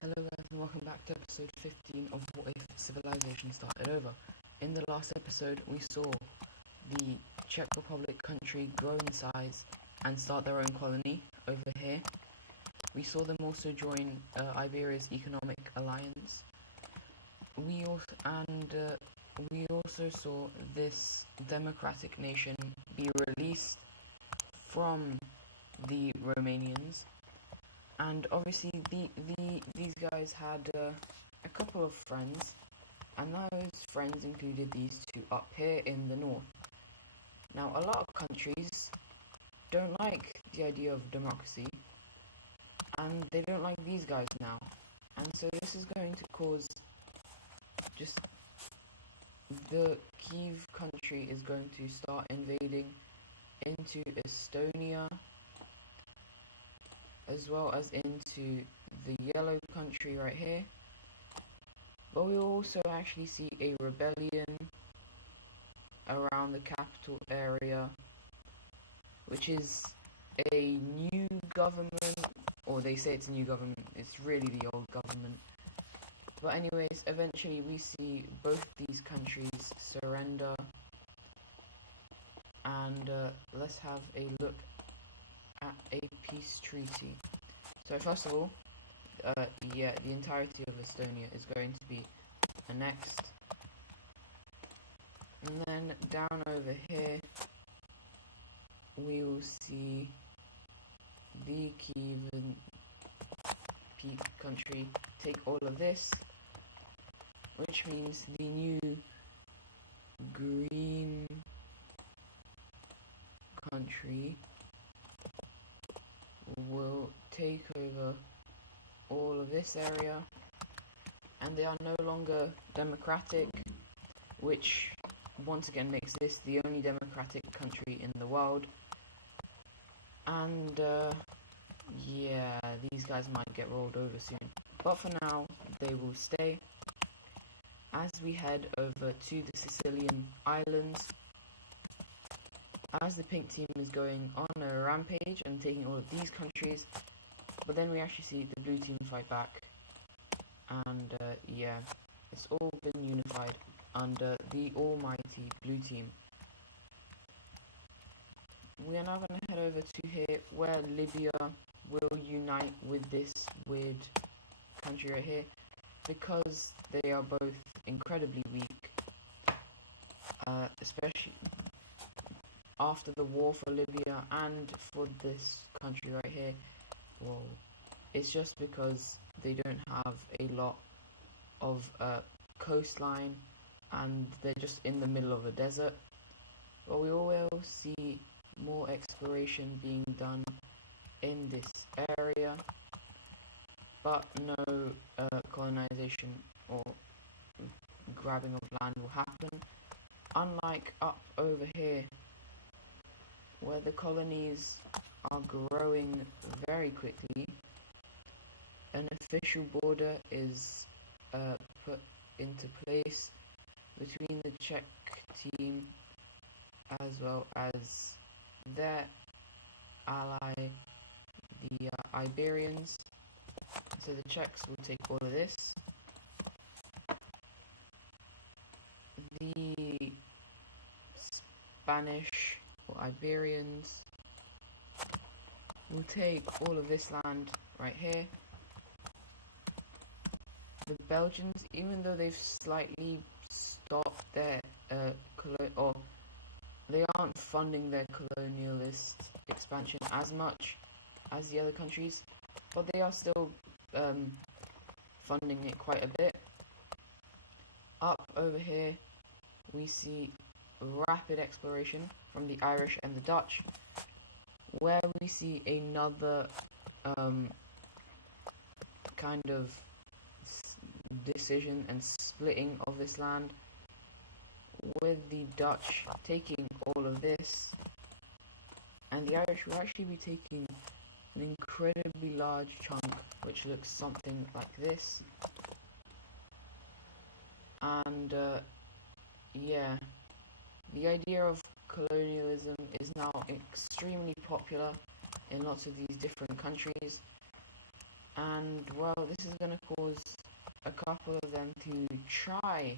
Hello guys and welcome back to episode 15 of What If Civilization Started Over. In the last episode we saw the Czech Republic country grow in size and start their own colony over here. We saw them also join Iberia's economic alliance. We also saw this democratic nation be released from the Romanians. And obviously, these guys had a couple of friends, and those friends included these two up here in the north. Now, a lot of countries don't like the idea of democracy, and they don't like these guys now. And so this is going to cause just the Kiev country is going to start invading into Estonia, as well as into the yellow country right here. But we also actually see a rebellion around the capital area, which is a new government, or they say it's a new government, it's really the old government. But anyways, eventually we see both these countries surrender, and let's have a look at a peace treaty. So first of all, the entirety of Estonia is going to be annexed. And then down over here, we will see the Kievan country take all of this, which means the new green country will take over all of this area, and they are no longer democratic, which once again makes this the only democratic country in the world. And yeah, these guys might get rolled over soon, but for now they will stay. As we head over to the Sicilian Islands, as the pink team is going on a rampage and taking all of these countries, but then we actually see the blue team fight back, and yeah, it's all been unified under the almighty blue team. We are now going to head over to here, where Libya will unite with this weird country right here, because they are both incredibly weak, especially after the war for Libya and for this country right here. Well, it's just because they don't have a lot of coastline, and they're just in the middle of a desert. But we will see more exploration being done in this area, but no colonization or grabbing of land will happen, unlike up over here, where the colonies are growing very quickly. An official border is put into place between the Czech team as well as their ally, the Iberians. So the Czechs will take all of this. The Spanish or Iberians will take all of this land right here. The Belgians, even though they've slightly stopped their they aren't funding their colonialist expansion as much as the other countries, but they are still funding it quite a bit. Up over here, we see rapid exploration from the Irish and the Dutch, where we see another kind of decision and splitting of this land, with the Dutch taking all of this, and the Irish will actually be taking an incredibly large chunk, which looks something like this. And yeah, the idea of colonialism is now extremely popular in lots of these different countries, And well, this is going to cause a couple of them to try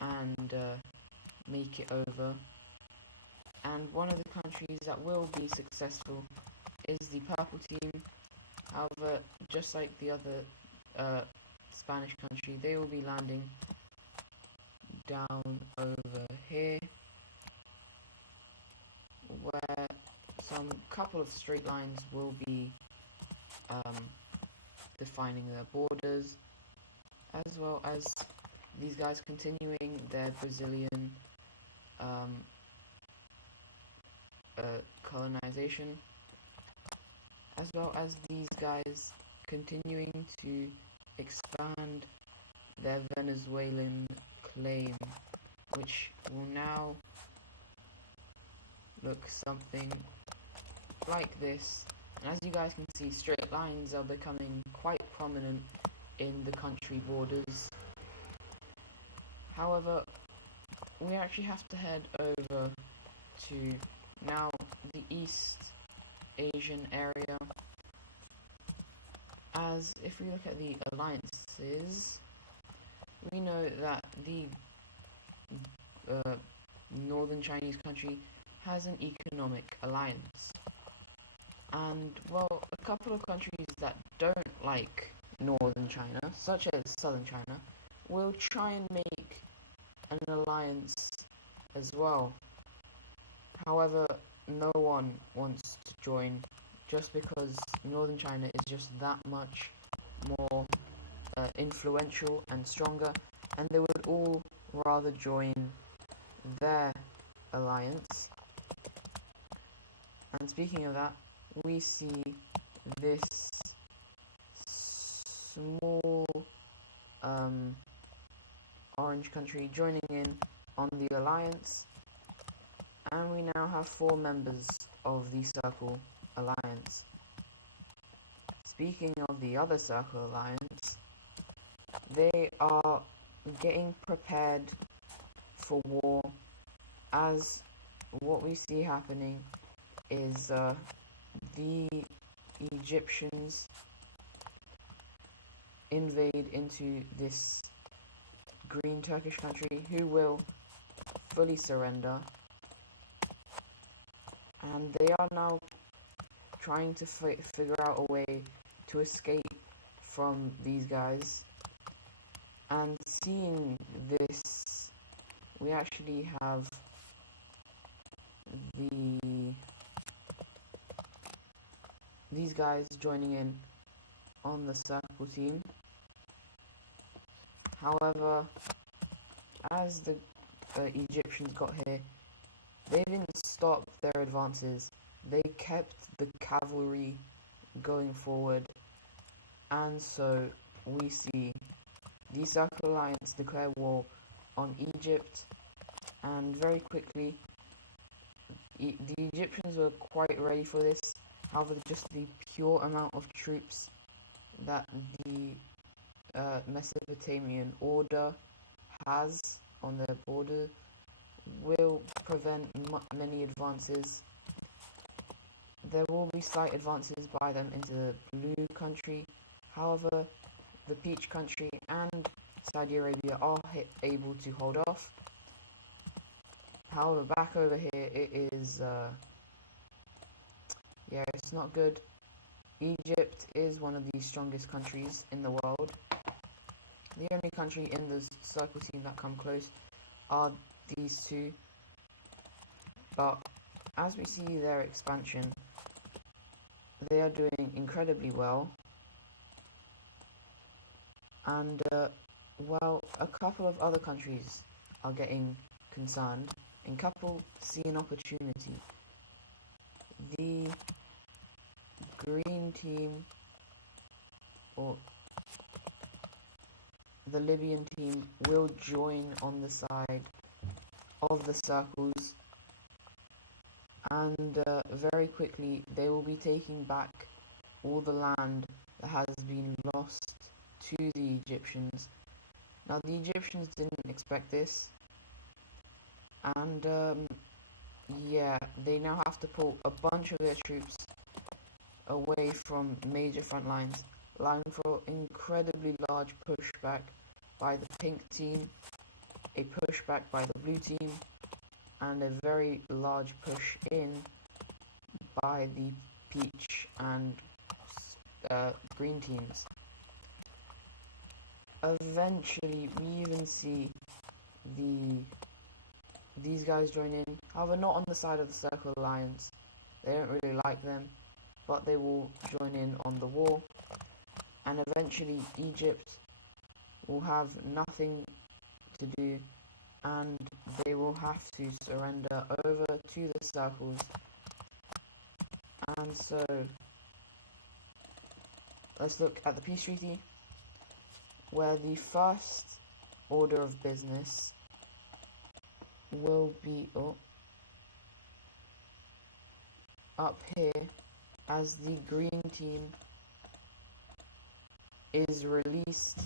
and make it over. And one of the countries that will be successful is the purple team. However, just like the other Spanish country, they will be landing down over here, where some couple of straight lines will be defining their borders, as well as these guys continuing their Brazilian colonization, as well as these guys continuing to expand their Venezuelan claim, which will now look something like this. And as you guys can see, straight lines are becoming quite prominent in the country borders. However, we actually have to head over to now the East Asian area, as if we look at the alliances, we know that the northern Chinese country has an economic alliance, and well, a couple of countries that don't like northern China, such as southern China, will try and make an alliance as well. However, no one wants to join, just because northern China is just that much more influential and stronger, and they would all rather join their alliance. And speaking of that, we see this small orange country joining in on the alliance, and we now have 4 members of the Circle Alliance. Speaking of the other Circle Alliance, they are getting prepared for war, as what we see happening is the Egyptians invade into this green Turkish country, who will fully surrender, and they are now trying to figure out a way to escape from these guys. And seeing this, we actually have these guys joining in on the Circle team. However, as the Egyptians got here, they didn't stop their advances. They kept the cavalry going forward, and so we see the Circle Alliance declare war on Egypt, and very quickly the Egyptians were quite ready for this. However, just the pure amount of troops that the Mesopotamian order has on their border will prevent many advances. There will be slight advances by them into the blue country. However, the peach country and Saudi Arabia are able to hold off. However, back over here, it is it's not good. Egypt is one of the strongest countries in the world. The only country in the Circle team that come close are these two. But as we see their expansion, they are doing incredibly well. And while a couple of other countries are getting concerned, and couple see an opportunity, the green team, or the Libyan team, will join on the side of the Circles, and very quickly they will be taking back all the land that has been lost to the Egyptians. Now, the Egyptians didn't expect this, and they now have to pull a bunch of their troops away from major front lines, allowing for incredibly large pushback by the pink team, a pushback by the blue team, and a very large push in by the peach and green teams. Eventually, we even see these guys join in, however not on the side of the Circle Alliance. They don't really like them, but they will join in on the war, and eventually Egypt will have nothing to do, and they will have to surrender over to the Circles. And so, let's look at the peace treaty, where the first order of business will be up here, as the green team is released,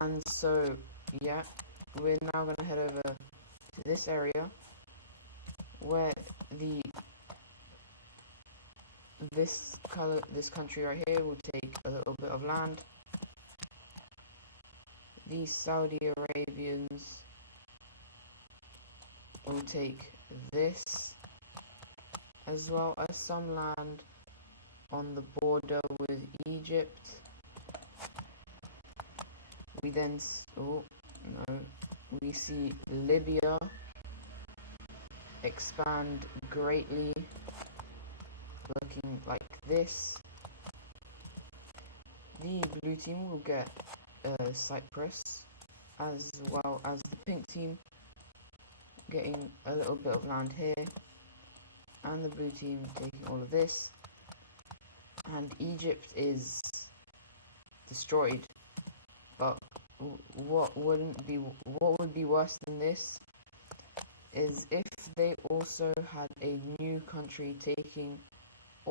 and so yeah, we're now going to head over to this area where this country right here will take a little bit of land. These Saudi Arabians will take this, as well as some land on the border with Egypt. We then we see Libya expand greatly, looking like this. The blue team will get Cyprus, as well as the pink team getting a little bit of land here, and the blue team taking all of this, and Egypt is destroyed. But what would be worse than this is if they also had a new country taking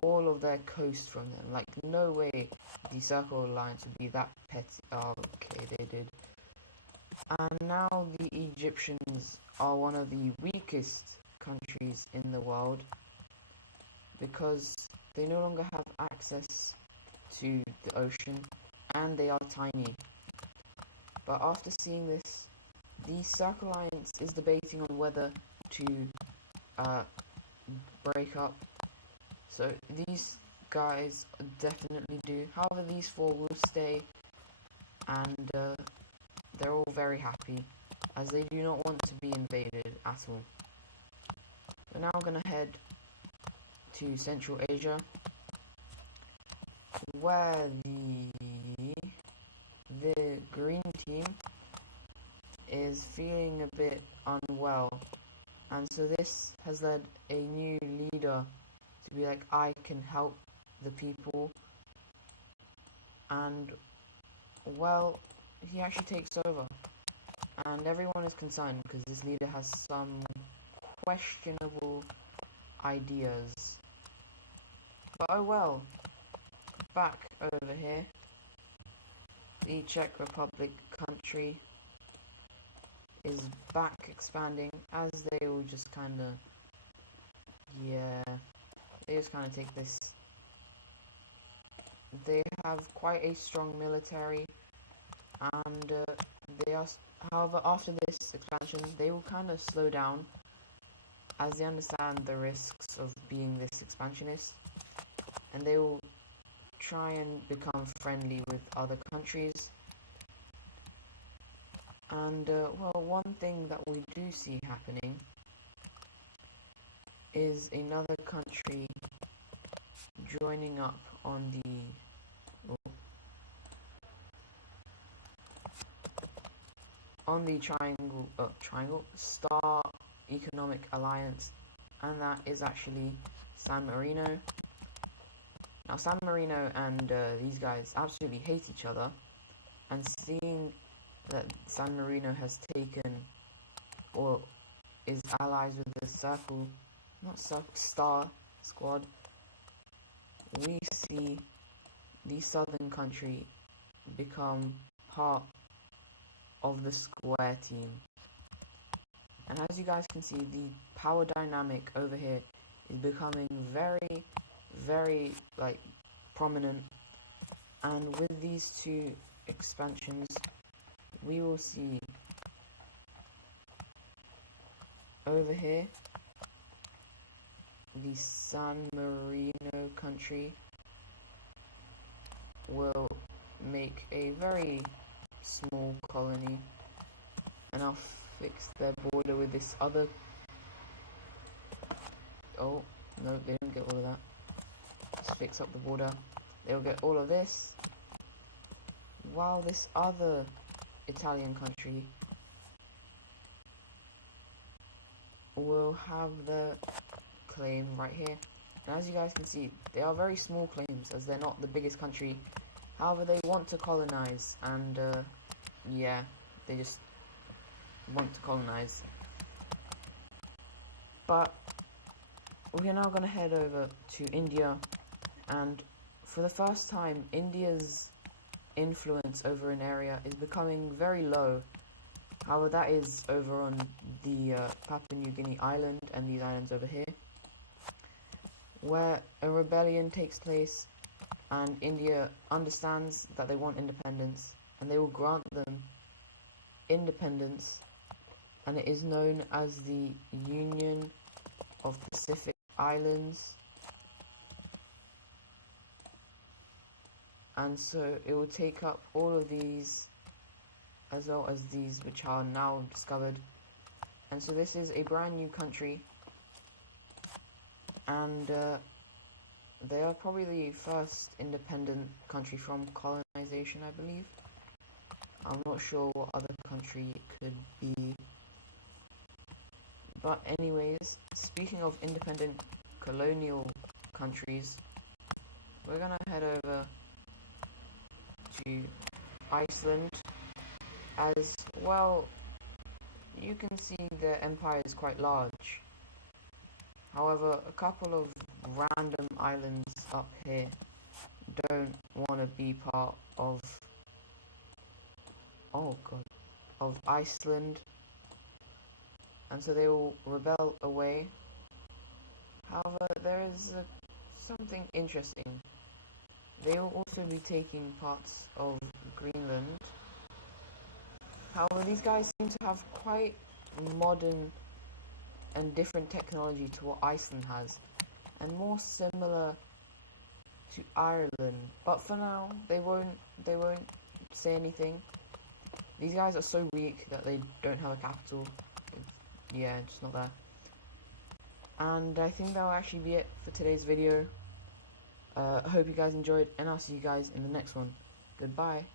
all of their coast from them. Like, no way the Circle Alliance would be that petty. Oh, okay, they did. And now the Egyptians are one of the weakest countries in the world, because they no longer have access to the ocean, and they are tiny. But after seeing this, the Circle Alliance is debating on whether to break up. So these guys definitely do. However, these four will stay, and they're all very happy, as they do not want to be invaded at all. We're now going to head to Central Asia, where the green team is feeling a bit unwell, and so this has led a new leader to be like, I can help the people. And well, he actually takes over, and everyone is concerned because this leader has some questionable ideas. But oh well. Back over here, the Czech Republic country is back expanding, as they will just kind of, they just kind of take this. They have quite a strong military, and they are, however, after this expansion, they will kind of slow down, as they understand the risks of being this expansionist, and they will try and become friendly with other countries. And well, one thing that we do see happening is another country joining up on the triangle star economic alliance, and that is actually San Marino. Now, San Marino and these guys absolutely hate each other, and seeing that San Marino has taken, or is allies with the Star Squad, we see the southern country become part of the square team. And as you guys can see, the power dynamic over here is becoming very, very like prominent, and with these two expansions we will see over here the San Marino country will make a very small colony, and I'll fix their border with this other. Oh no, they don't get all of that. Just fix up the border. They'll get all of this, while this other Italian country will have the claim right here. And as you guys can see, they are very small claims as they're not the biggest country. However, they want to colonize, and yeah, they just want to colonize. But we are now going to head over to India, and for the first time, India's influence over an area is becoming very low. However, that is over on the Papua New Guinea island and these islands over here, where a rebellion takes place, and India understands that they want independence, and they will grant them independence, and it is known as the Union of Pacific Islands. And so it will take up all of these, as well as these which are now discovered. And so this is a brand new country, and they are probably the first independent country from colonization, I believe. I'm not sure what other country it could be. But anyways, speaking of independent colonial countries, we're gonna head over to Iceland. As well, you can see their empire is quite large. However, a couple of random islands up here don't want to be part of Iceland, and so they will rebel away. However, there is something interesting. They will also be taking parts of Greenland. However, these guys seem to have quite modern and different technology to what Iceland has, and more similar to Ireland. But for now, they won't say anything. These guys are so weak that they don't have a capital. Yeah, it's not there. And I think that'll actually be it for today's video. I hope you guys enjoyed, and I'll see you guys in the next one. Goodbye.